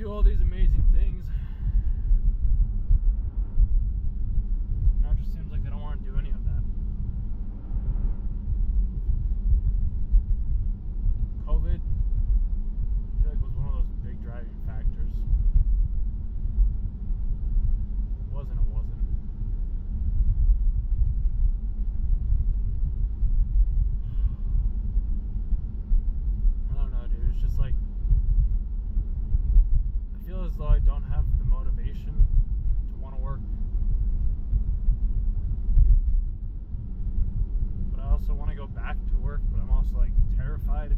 do all these amazing things. Now it just seems like I don't want to do any of that. COVID, I feel like was one of those big driving factors. It wasn't. I don't know, dude. It's just like, I feel as though I don't have the motivation to want to work. But I also want to go back to work, but I'm also like terrified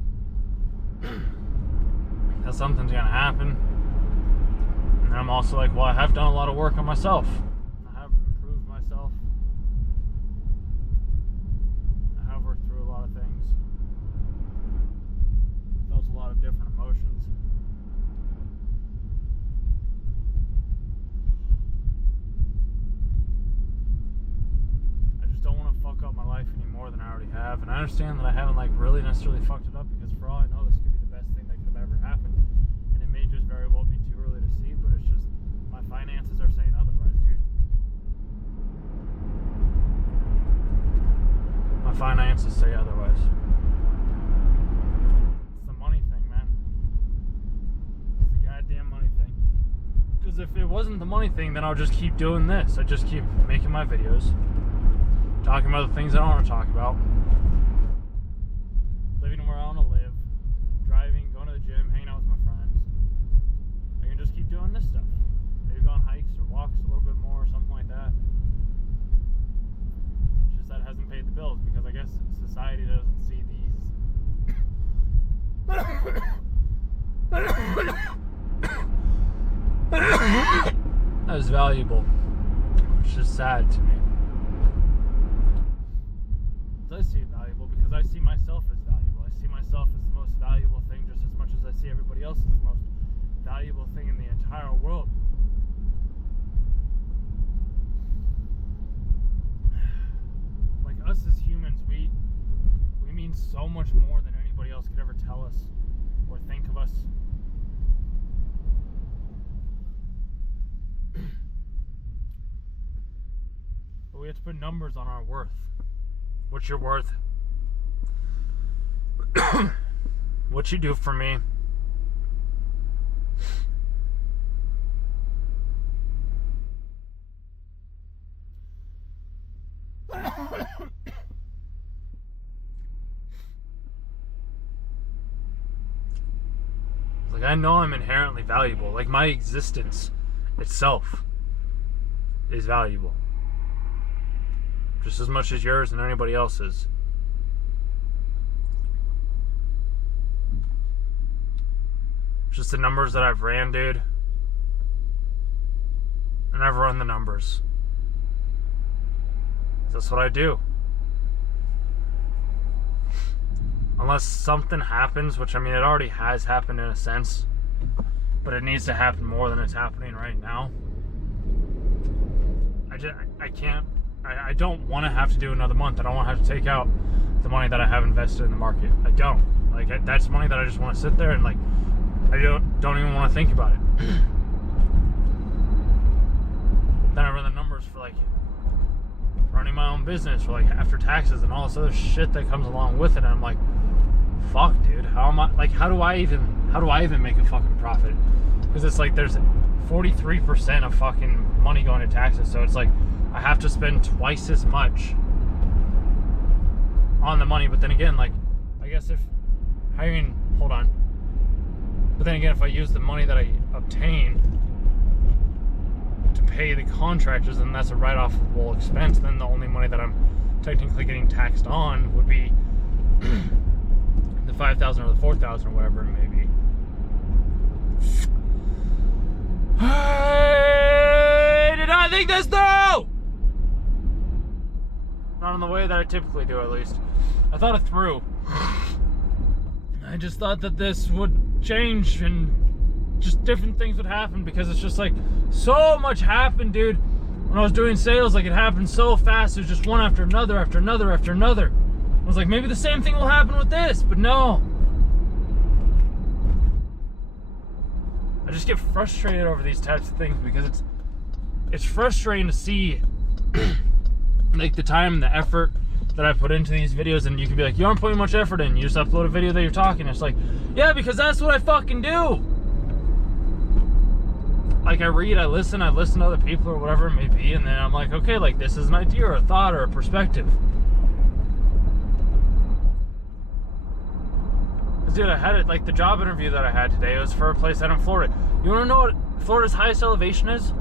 that something's gonna happen. And I'm also like, well, I have done a lot of work on myself. I have improved myself. I have worked through a lot of things. Felt a lot of different emotions. I just don't want to fuck up my life any more than I already have. And I understand that I haven't like really necessarily fucked it up, because for all I know, this could be the best thing that could have ever happened. And it may just very well be too early to see, but it's just, my finances are saying otherwise, dude. My finances say otherwise. It's the money thing, man. It's the goddamn money thing. Because if it wasn't the money thing, then I'll just keep doing this. I just keep making my videos, talking about the things I don't want to talk about, living where I want to live, driving, going to the gym, hanging out with my friends. I can just keep doing this stuff. Maybe go on hikes or walks a little bit more or something like that. It's just that it hasn't paid the bills, because I guess society doesn't see these as valuable, which is sad to me. I see it valuable because I see myself as valuable. I see myself as the most valuable thing just as much as I see everybody else as the most valuable thing in the entire world. Like, us as humans, we mean so much more than anybody else could ever tell us or think of us. But we have to put numbers on our worth. What's your worth? What you do for me. Like, I know I'm inherently valuable. Like, my existence itself is valuable. Just as much as yours and anybody else's. Just the numbers that I've ran, dude. And I've run the numbers. That's what I do. Unless something happens, which, I mean, it already has happened in a sense, but it needs to happen more than it's happening right now. I don't want to have to do another month. I don't want to have to take out the money that I have invested in the market. I don't. Like, that's money that I just want to sit there and, like, I don't even want to think about it. Then I run the numbers for, like, running my own business, for, like, after taxes and all this other shit that comes along with it. And I'm like, fuck, dude. How am I, like, how do I even make a fucking profit? Because it's like there's 43% of fucking money going to taxes. So it's like I have to spend twice as much on the money. But then again, like, I guess if hiring, hold on. But then again, if I use the money that I obtain to pay the contractors, then that's a write-offable expense. Then the only money that I'm technically getting taxed on would be the $5,000 or the $4,000 or whatever it may be. I did not think this through! Not in the way that I typically do, at least. I thought it through. I just thought that this would change and just different things would happen, because it's just like so much happened, dude. When I was doing sales, like, it happened so fast. It was just one after another, after another, after another. I was like, maybe the same thing will happen with this, but no. I just get frustrated over these types of things because it's frustrating to see like the time and the effort that I put into these videos, and you can be like, you aren't putting much effort in, you just upload a video that you're talking. It's like, yeah, because that's what I fucking do. Like, I read, I listen to other people or whatever it may be, and then I'm like, okay, like, this is an idea or a thought or a perspective. Because, dude, I had it, like, the job interview that I had today was for a place out in Florida. You want to know what Florida's highest elevation is?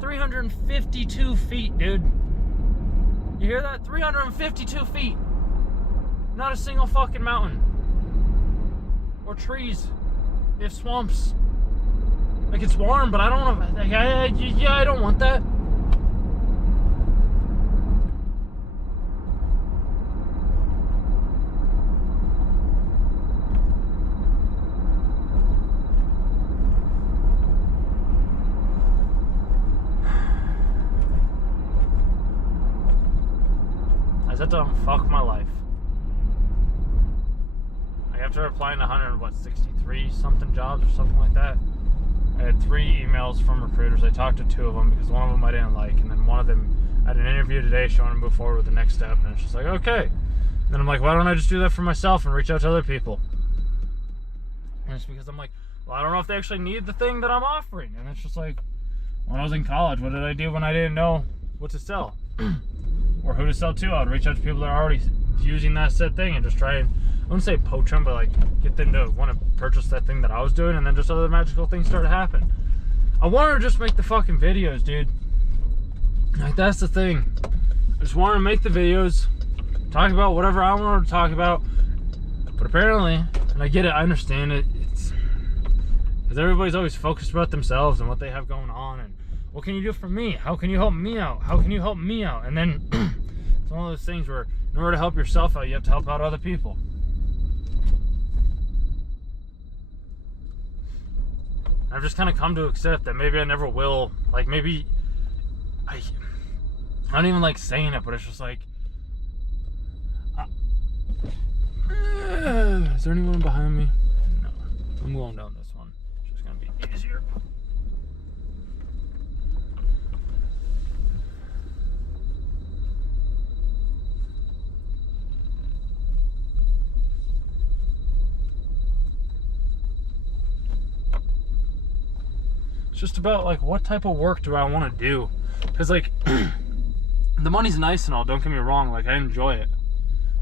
352 feet, dude. You hear that? 352 feet. Not a single fucking mountain. Or trees. They have swamps. Like, it's warm, but I don't know. Like, I don't want that. I said to him, fuck my life. Like, after applying to 163 something jobs or something like that, I had 3 emails from recruiters. I talked to 2 of them because one of them I didn't like, and then one of them I had an interview today showing to move forward with the next step, and it's just like, okay. And then I'm like, why don't I just do that for myself and reach out to other people? And it's because I'm like, well, I don't know if they actually need the thing that I'm offering. And it's just like, when I was in college, what did I do when I didn't know what to sell? Or who to sell to? I would reach out to people that are already using that said thing and just try and, I wouldn't say poach them, but like get them to want to purchase that thing that I was doing, and then just other magical things start to happen. I wanted to just make the fucking videos, dude. Like, that's the thing. I just wanted to make the videos, talk about whatever I wanted to talk about. But apparently, and I get it, I understand it, it's because everybody's always focused about themselves and what they have going on, and what can you do for me? How can you help me out? How can you help me out? And then it's one of those things where in order to help yourself out, you have to help out other people. I've just kind of come to accept that maybe I never will. Like, maybe I don't even like saying it, but it's just like, is there anyone behind me? No, I'm going down this one. It's just gonna be easier. It's just about like, what type of work do I want to do? Because like the money's nice and all, don't get me wrong, like I enjoy it,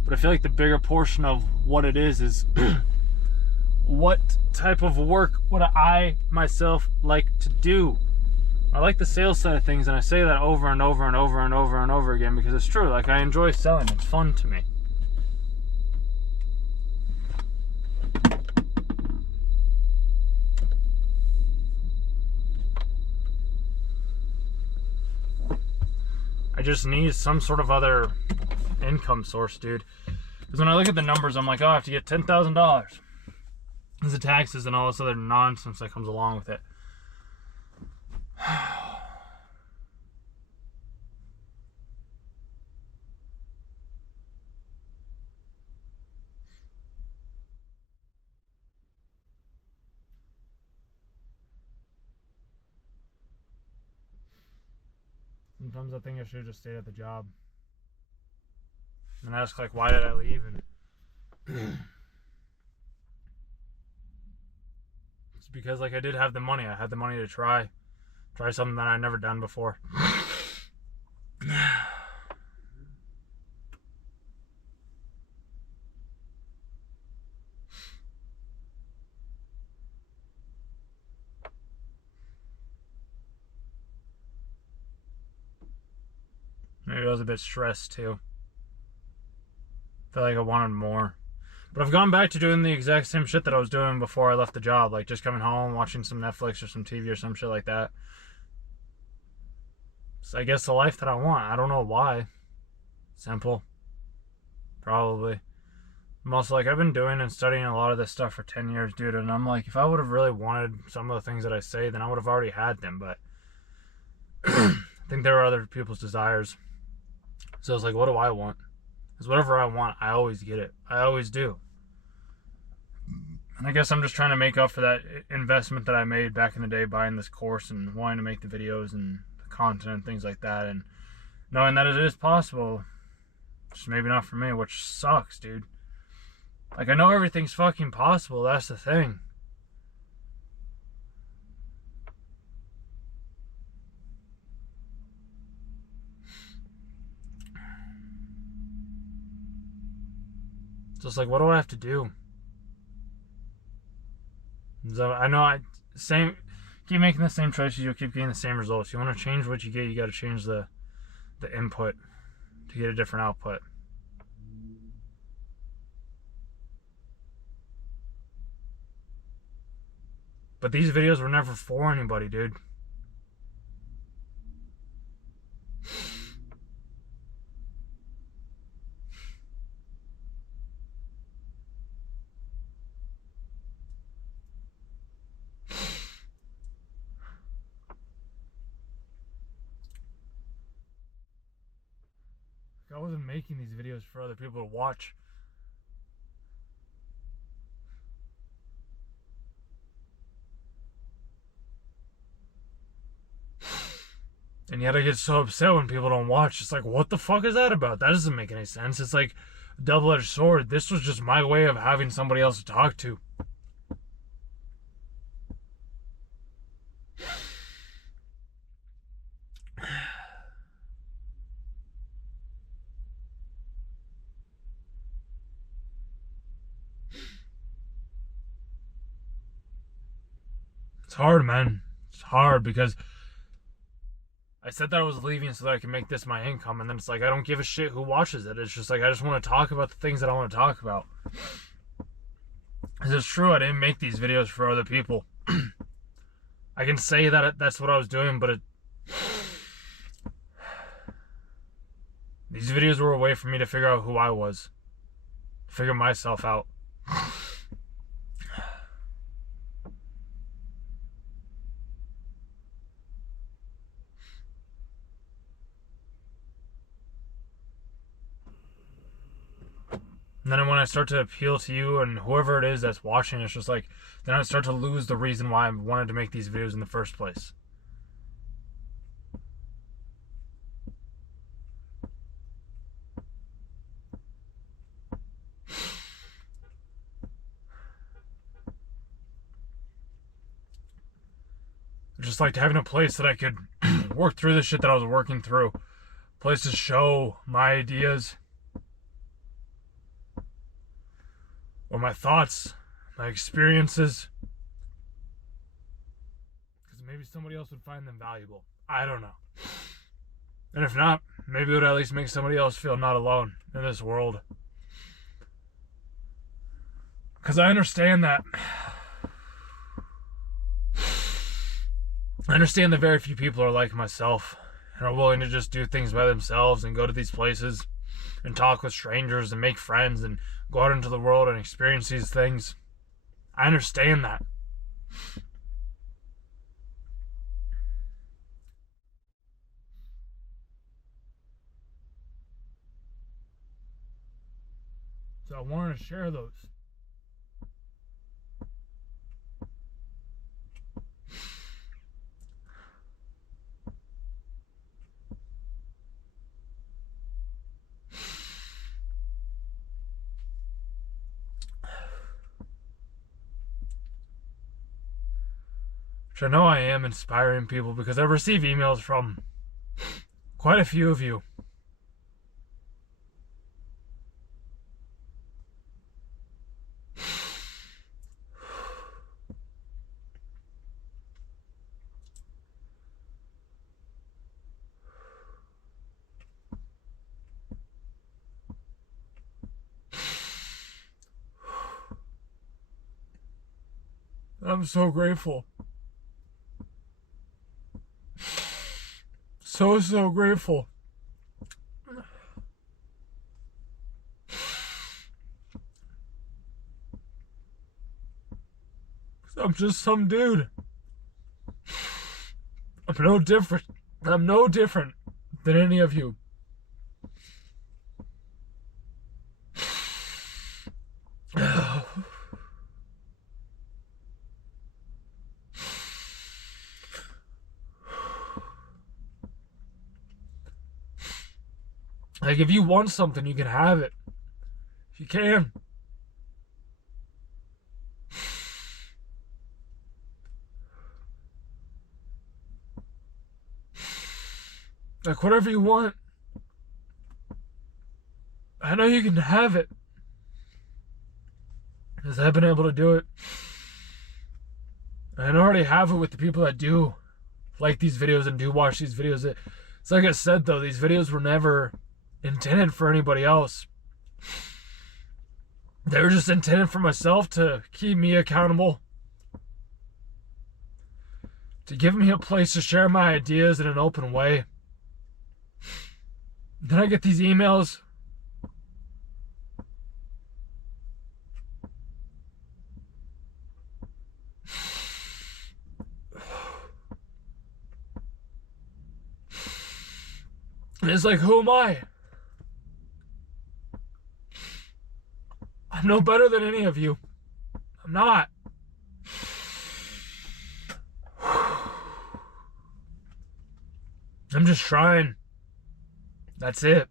but I feel like the bigger portion of what it is what type of work would I myself like to do? I like the sales side of things, and I say that over and over and over and over and over again because it's true. Like, I enjoy selling, it's fun to me. I just need some sort of other income source, dude. Because when I look at the numbers, I'm like, oh, I have to get $10,000. There's the taxes and all this other nonsense that comes along with it. Sometimes I think I should have just stayed at the job and ask, like, why did I leave? And it's because, like, I did have the money. I had the money to try something that I'd never done before. Maybe I was a bit stressed too. Felt like I wanted more. But I've gone back to doing the exact same shit that I was doing before I left the job. Like just coming home, watching some Netflix or some TV or some shit like that. So I guess the life that I want. I don't know why. Simple. Probably. I'm also like, I've been doing and studying a lot of this stuff for 10 years, dude. And I'm like, if I would have really wanted some of the things that I say, then I would have already had them. But I think there are other people's desires. So it's like, what do I want? Because whatever I want, I always get it. I always do. I guess I'm just trying to make up for that investment that I made back in the day buying this course and wanting to make the videos and the content and things like that, and knowing that it is possible, just maybe not for me, which sucks, dude. Like, I know everything's fucking possible, that's the thing. Just like, what do I have to do? So I know keep making the same choices, you'll keep getting the same results. You want to change what you get, you got to change the input to get a different output. But these videos were never for anybody, dude. I wasn't making these videos for other people to watch. And yet I get so upset when people don't watch. It's like, what the fuck is that about? That doesn't make any sense. It's like a double-edged sword. This was just my way of having somebody else to talk to. It's hard, man. It's hard because I said that I was leaving so that I can make this my income, and then it's like I don't give a shit who watches it. It's just like I just want to talk about the things that I want to talk about. It's true, I didn't make these videos for other people. I can say that that's what I was doing, but these videos were a way for me to figure out who I was, figure myself out. And then when I start to appeal to you and whoever it is that's watching, it's just like, then I start to lose the reason why I wanted to make these videos in the first place. Just like having a place that I could work through the shit that I was working through. A place to show my ideas, or my thoughts, my experiences. Because maybe somebody else would find them valuable. I don't know. And if not, maybe it would at least make somebody else feel not alone in this world. Because I understand that. I understand that very few people are like myself and are willing to just do things by themselves and go to these places and talk with strangers and make friends and go out into the world and experience these things. I understand that. So I wanted to share those. Which I know I am inspiring people because I receive emails from quite a few of you. I'm so grateful. So grateful. I'm just some dude. I'm no different. I'm no different than any of you. Like, if you want something, you can have it. If you can. Like, whatever you want, I know you can have it. Because I've been able to do it. And I already have it with the people that do like these videos and do watch these videos. It's like I said, though, these videos were never intended for anybody else. They were just intended for myself to keep me accountable, to give me a place to share my ideas in an open way. Then I get these emails. And it's like, who am I? I'm no better than any of you. I'm not. I'm just trying. That's it.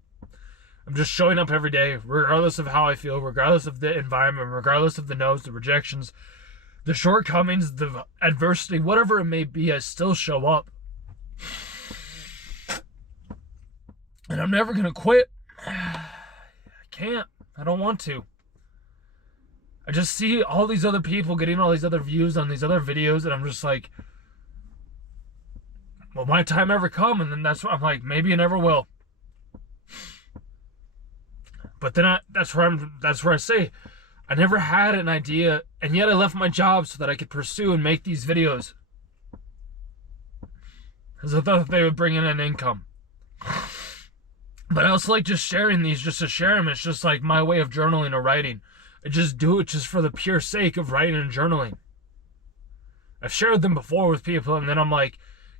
I'm just showing up every day, regardless of how I feel, regardless of the environment, regardless of the no's, the rejections, the shortcomings, the adversity, whatever it may be, I still show up. And I'm never going to quit. I can't. I don't want to. I just see all these other people getting all these other views on these other videos, and I'm just like, will my time ever come? And then that's what I'm like, maybe it never will. But then that's where I say, I never had an idea, and yet I left my job so that I could pursue and make these videos. Because I thought they would bring in an income. But I also like just sharing these, just to share them. It's just like my way of journaling or writing. I just do it just for the pure sake of writing and journaling. I've shared them before with people, and then I'm like,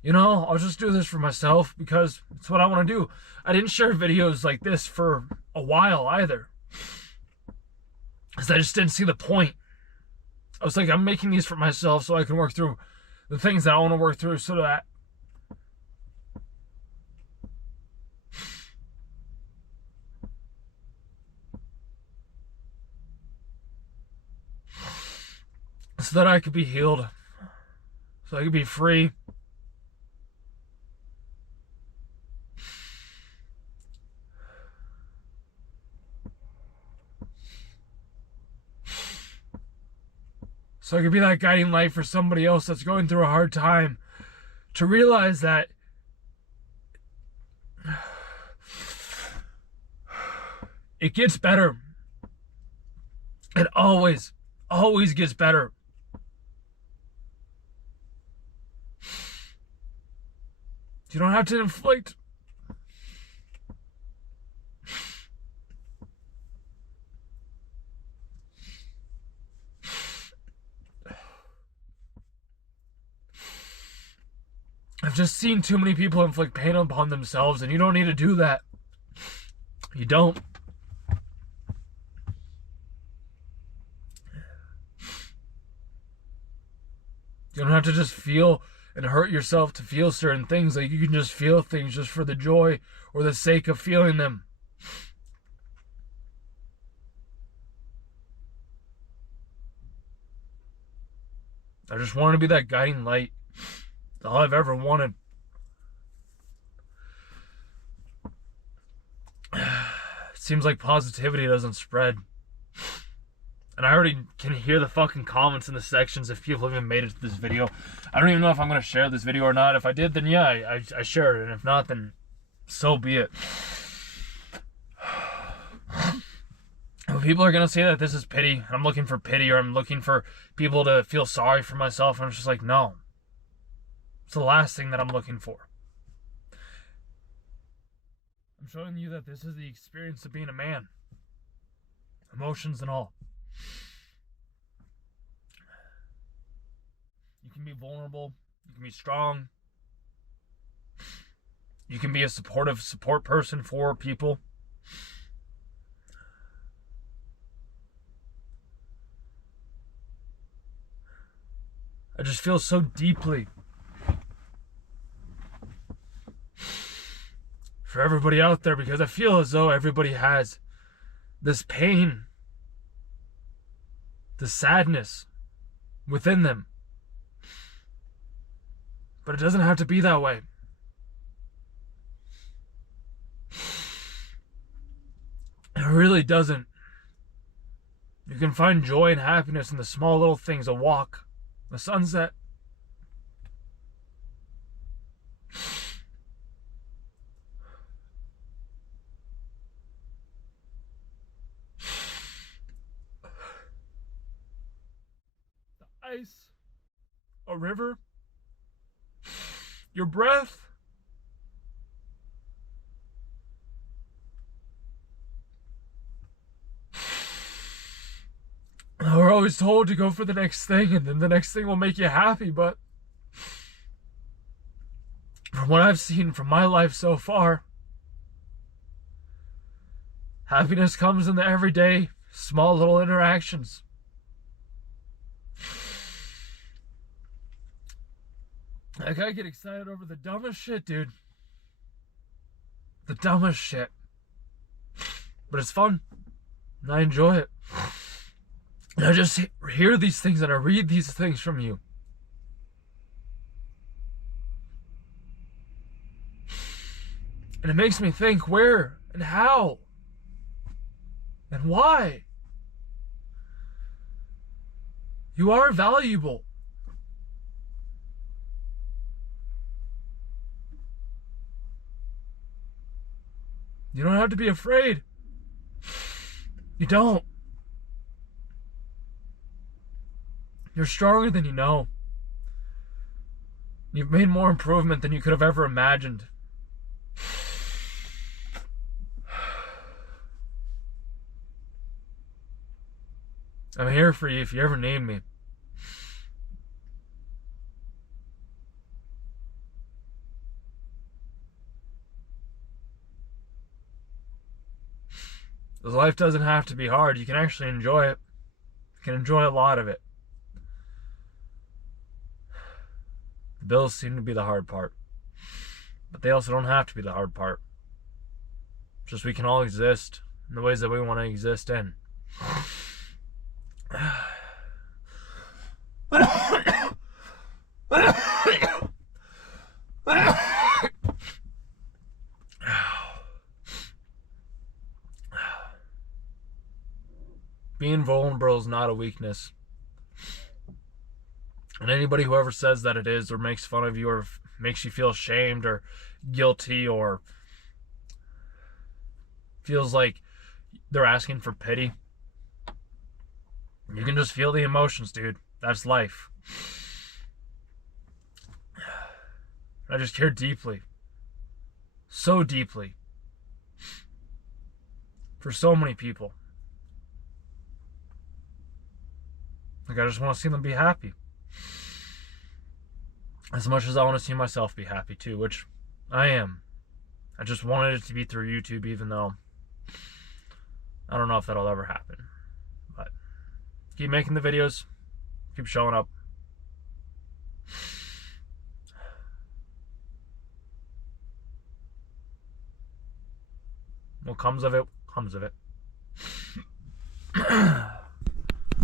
I'll just do this for myself because it's what I want to do. I didn't share videos like this for a while either, because I just didn't see the point. I was like, I'm making these for myself so I can work through the things that I want to work through, so that I could be healed, so I could be free. So I could be that guiding light for somebody else that's going through a hard time, to realize that it gets better. It always gets better. You don't have to inflict. I've just seen too many people inflict pain upon themselves, and you don't need to do that. You don't. You don't have to just feel and hurt yourself to feel certain things. Like, you can just feel things just for the joy or the sake of feeling them. I just want to be that guiding light. That's all I've ever wanted. It seems like positivity doesn't spread. And I already can hear the fucking comments in the sections if people even made it to this video. I don't even know if I'm going to share this video or not. If I did, then yeah, I shared it. And if not, then so be it. People are going to say that this is pity. I'm looking for pity, or I'm looking for people to feel sorry for myself. And I'm just like, no. It's the last thing that I'm looking for. I'm showing you that this is the experience of being a man. Emotions and all. You can be vulnerable. You can be strong. You can be a supportive support person for people. I just feel so deeply for everybody out there, because I feel as though everybody has this pain, the sadness within them. But it doesn't have to be that way. It really doesn't. You can find joy and happiness in the small little things, a walk, a sunset. The ice, a river, your breath. We're always told to go for the next thing, and then the next thing will make you happy, but from what I've seen from my life so far, happiness comes in the everyday, small little interactions. Like, I get excited over the dumbest shit, dude. The dumbest shit. But it's fun. And I enjoy it. And I just hear these things and I read these things from you. And it makes me think where and how and why. You are valuable. You don't have to be afraid. You don't. You're stronger than you know. You've made more improvement than you could have ever imagined. I'm here for you if you ever need me. Because life doesn't have to be hard. You can actually enjoy it. You can enjoy a lot of it. The bills seem to be the hard part. But they also don't have to be the hard part. Just we can all exist in the ways that we want to exist in. Being vulnerable is not a weakness. And anybody who ever says that it is, or makes fun of you, or makes you feel ashamed or guilty, or feels like they're asking for pity, you can just feel the emotions, dude. That's life. I just care deeply. So deeply. For so many people. Like, I just want to see them be happy. As much as I want to see myself be happy too, which I am. I just wanted it to be through YouTube, even though I don't know if that'll ever happen. But keep making the videos. Keep showing up. What comes of it, comes of it.